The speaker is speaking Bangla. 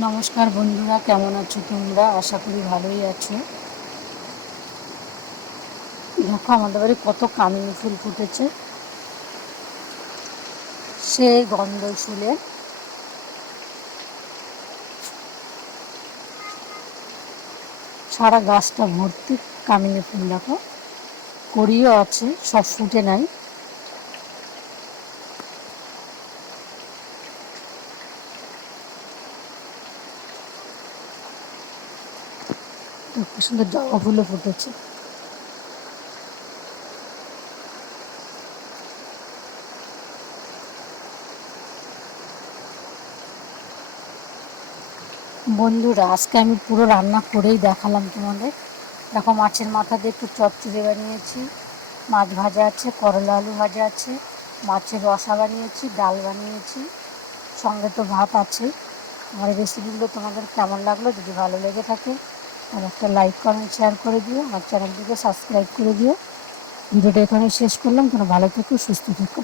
নমস্কার বন্ধুরা, কেমন আছো তোমরা? আশা করি ভালোই আছো। দেখো, আমাদের বাড়ি কত কামিনী ফুল ফুটেছে। সে গন্ধ ফুলে। সারা গাছটা ভর্তি কামিনী ফুল, দেখো। করিও আছে, সব ফুটে নাই। কি সুন্দর জবা ফুলও ফুটেছে। বন্ধুরা, আজকে আমি পুরো রান্না করেই দেখালাম তোমাদের। দেখো, মাছের মাথা দিয়ে একটু চচ্চড়ি বানিয়েছি, মাছ ভাজা আছে, করলা আলু ভাজা আছে, মাছের রসা বানিয়েছি, ডাল বানিয়েছি, সঙ্গে তো ভাত আছে। আমার রেসিপিগুলো তোমাদের কেমন লাগল, যদি ভালো লেগে থাকে আর একটা লাইক কমেন্ট শেয়ার করে দিও আমার চ্যানেলটিকে সাবস্ক্রাইব করে দিও। ভিডিওটা এখানে শেষ করলাম। তোমরা ভালো থেকো, সুস্থ থেকো।